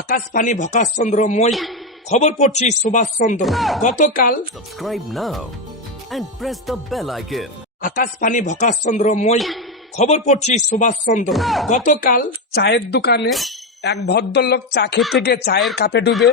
আকাশ পানি ভকাশ চন্দ্রময় খবর পড়ছি সুভাষ চন্দ্র গতকাল Subscribe now and press the bell icon. আকাশ পানি ভকাশ চন্দ্রময় খবর পড়ছি সুভাষ চন্দ্র গতকাল চায়ের দোকানে এক ভদ্রলোক চা খেতে গিয়ে চায়ের কাপে ডুবে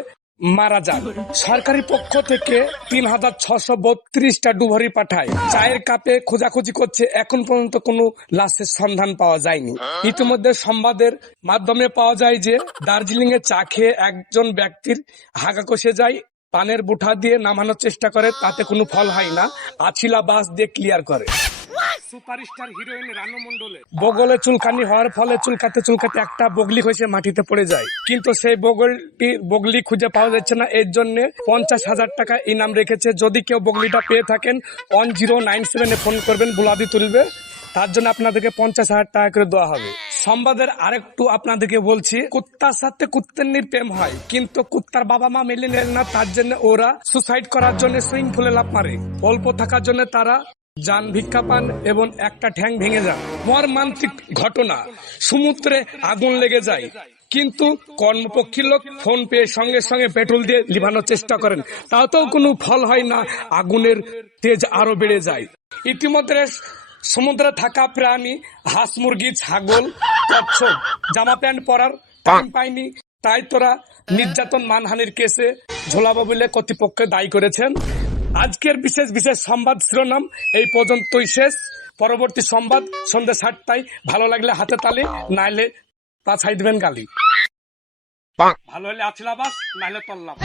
মারা যান। সরকারি পক্ষ থেকে ৩,৬৩২টা ডুবুরি পাঠায়। চায়ের কাপে খোঁজাখুঁজি করছে, এখন পর্যন্ত কোনো লাশের সন্ধান পাওয়া যায়নি। ইতিমধ্যে সংবাদের মাধ্যমে পাওয়া যায় যে দার্জিলিং এ চা খেয়ে একজন ব্যক্তির হাগা কষে যায়, পানের বুঠা দিয়ে নামানোর চেষ্টা করে, তাতে কোনো ফল হয় না, আছিলা বাস দিয়ে ক্লিয়ার করে। সুপারস্টার হিরোইন রানু মণ্ডলের বগলে চুলকানি হওয়ার ফলে চুলকাতে চুলকাতে একটা বগলি খসে মাটিতে পড়ে যায়, কিন্তু সেই বগলি খুঁজে পাওয়া যাচ্ছে না। এর জন্য 50,000 টাকা ইনাম রেখেছে। যদি কেউ বগলিটা পেয়ে থাকেন 1097 ফোন করবেন, বুলাদি তুলবে, তার জন্য আপনাদেরকে 50,000 টাকা করে দেওয়া হবে। সংবাদের আরেকটু আপনাদেরকে বলছি, কুত্তার সাথে কুত্তের প্রেম হয়, কিন্তু কুত্তার বাবা মা মেনে নেন না, তার জন্য ওরা সুসাইড করার জন্য সুইমিং পুলে লাফ মারে। অল্প থাকার জন্য তারা যান ভিক্ষা পান এবং একটা ঠ্যাং ভেঙে যান। মর্মান্তিক ঘটনা, সমুদ্রে আগুন লেগে যায়, কিন্তু কর্মপক্ষী লোক ফোন পেয়ে সঙ্গে সঙ্গে পেট্রোল দিয়ে লিভানোর চেষ্টা করেন, তাতেও কোনো ফল হয় না, আগুনের তেজ আরো বেড়ে যায়। ইতিমধ্যে সমুদ্রে থাকা প্রাণী হাঁস মুরগি ছাগল কচ্ছপ জামা প্যান্ট পরার টাইম পায়নি, তাই তোরা নির্যাতন মানহানির কেসে ঝোলাবো বলে কর্তৃপক্ষ দায়ী করেছেন। আজকের বিশেষ বিশেষ সংবাদ শিরোনাম এই পর্যন্তই শেষ। পরবর্তী সংবাদ সন্ধ্যে 7টায়। ভালো লাগলে হাতে তালি, নাইলে পাছাই দিবেন গালি। ভালো হলে আছিলাবাস, নাইলে তল্লাম।